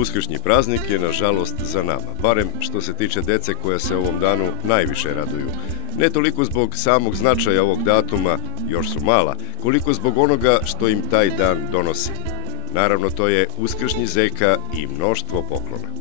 Uskršnji praznik je nažalost za nama, barem što se tiče dece koja se ovom danu najviše raduju. Ne toliko zbog samog značaja ovog datuma, još su mala, koliko zbog onoga što im taj dan donosi. Naravno, to je uskršnji zeka i mnoštvo poklona.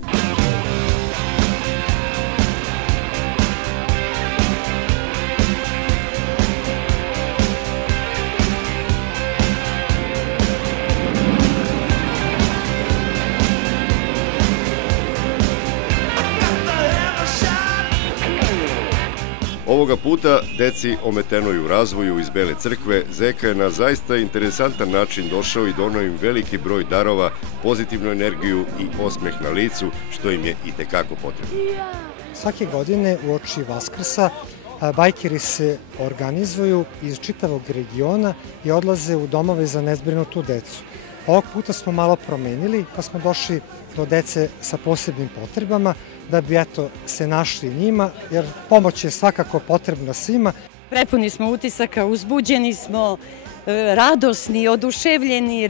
Ovoga puta deci ometenoj u razvoju iz Bele crkve zeka je na zaista interesantan način došao i doneo im veliki broj darova, pozitivnu energiju i osmeh na licu, što im je itekako potrebno. Svake godine uoči Vaskrsa bajkeri se organizuju iz čitavog regiona i odlaze u domove za nezbrinutu decu. Ovog puta smo malo promenili, pa smo došli do dece sa posebnim potrebama, da bi se našli njima, jer pomoć je svakako potrebna svima. Prepuni smo utisaka, uzbuđeni smo, radosni, oduševljeni,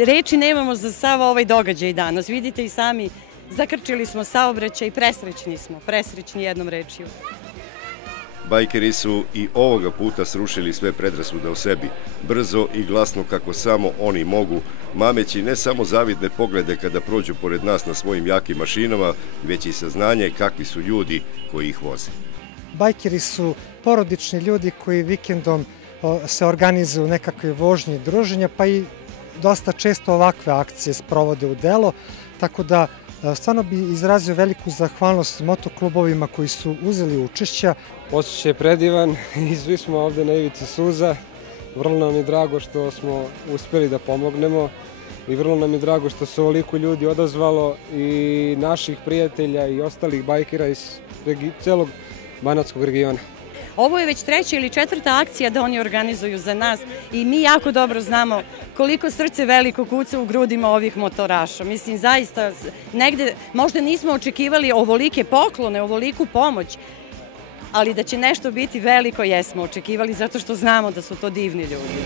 reči nemamo za sav ovaj događaj danas. Vidite i sami, zakrčili smo saobraćaj i presrećni jednom rečju. Bajkeri su i ovoga puta srušili sve predrasude o sebi, brzo i glasno kako samo oni mogu, mameći ne samo zavidne poglede kada prođu pored nas na svojim jakim mašinama, već i saznanje kakvi su ljudi koji ih voze. Bajkeri su porodični ljudi koji vikendom se organizuju nekakve vožnje i druženja, pa i dosta često ovakve akcije sprovode u delo, tako da stvarno bi izrazio veliku zahvalnost motoklubovima koji su uzeli učešća. Osjećaj je predivan i svi smo ovde na ivici suza. Vrlo nam je drago što smo uspeli da pomognemo i vrlo nam je drago što se ovoliko ljudi odazvalo i naših prijatelja i ostalih bajkera iz celog banatskog regiona. Ovo je već 3. ili 4. akcija da oni organizuju za nas i mi jako dobro znamo koliko srce veliko kuca u grudima ovih motoraša. Mislim, zaista, negde možda nismo očekivali ovolike poklone, ovoliku pomoć, ali da će nešto biti veliko jesmo očekivali zato što znamo da su to divni ljudi.